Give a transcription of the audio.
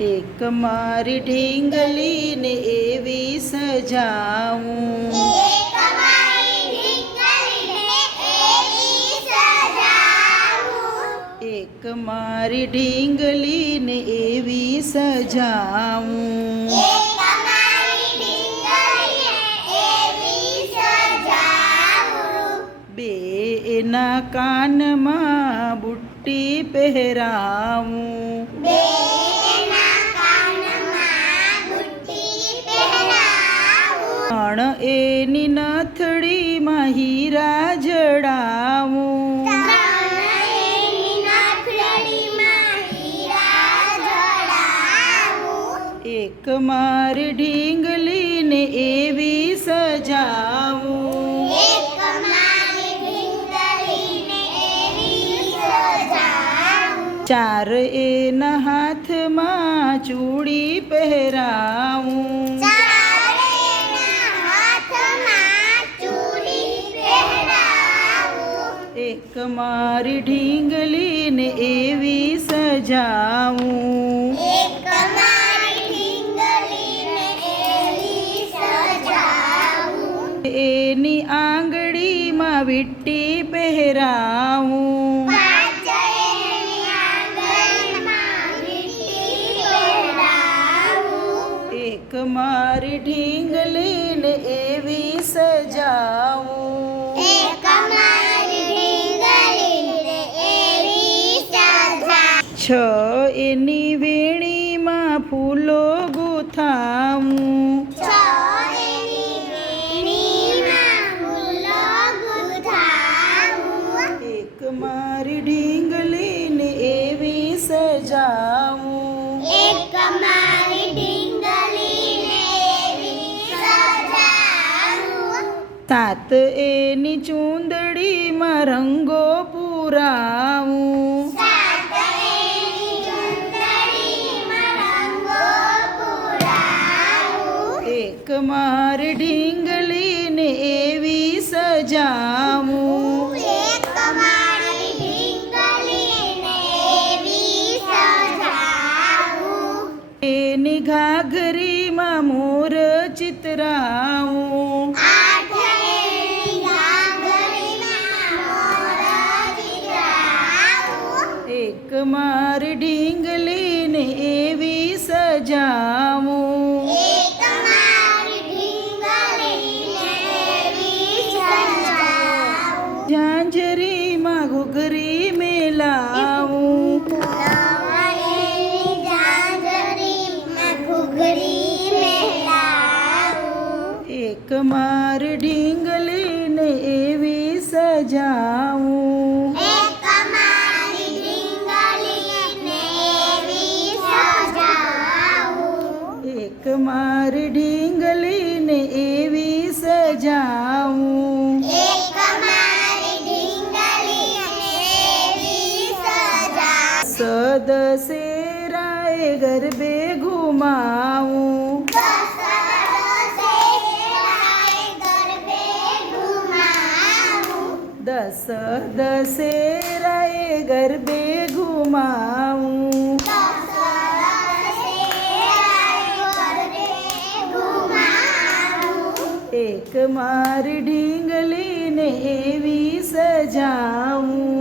એક મારી ઢીંગલીને એવી સજાવું, એક મારી ઢીંગલીને એવી સજાવું, બે એના કાનમાં બુટ્ટી પહેરાવું, ત્રણ એની નથડીમાં હીરા જડાવું, એક મારી ઢીંગલીને એવી સજાવું, ચાર એના હાથમાં ચૂડી પહેરાવું, એક મારી ઢીંગલીને એવી સજાવું, એની આંગળીમાં વીંટી પહેરાવું, એક મારી ઢીંગલીને એવી સજાવું, છ એની વેણીમાં ફૂલો ગૂંથાવું, એક મારી ઢીંગલીને એવી સજાવું, સાત એની ચૂંદડીમાં રંગો પૂરાવું, એક મારી ઢીંગલીને એવી સજાવું, એની ઘાઘરીમાં મોર ચિતરાવું, એક મારી ઢીંગલીને એવી સજાવું, ઝાંઝરીમાં ઘૂઘરી મેલાવું, એક મારી ઢીંગલીને એવી સજાવું, એક મારી ઢીંગલીને એવી સજાવું, દશેરાએ ગરબે ઘુમાવું, દશેરાએ ગરબે ઘુમાવું, એક મારી ઢીંગલીને એવી સજાવું,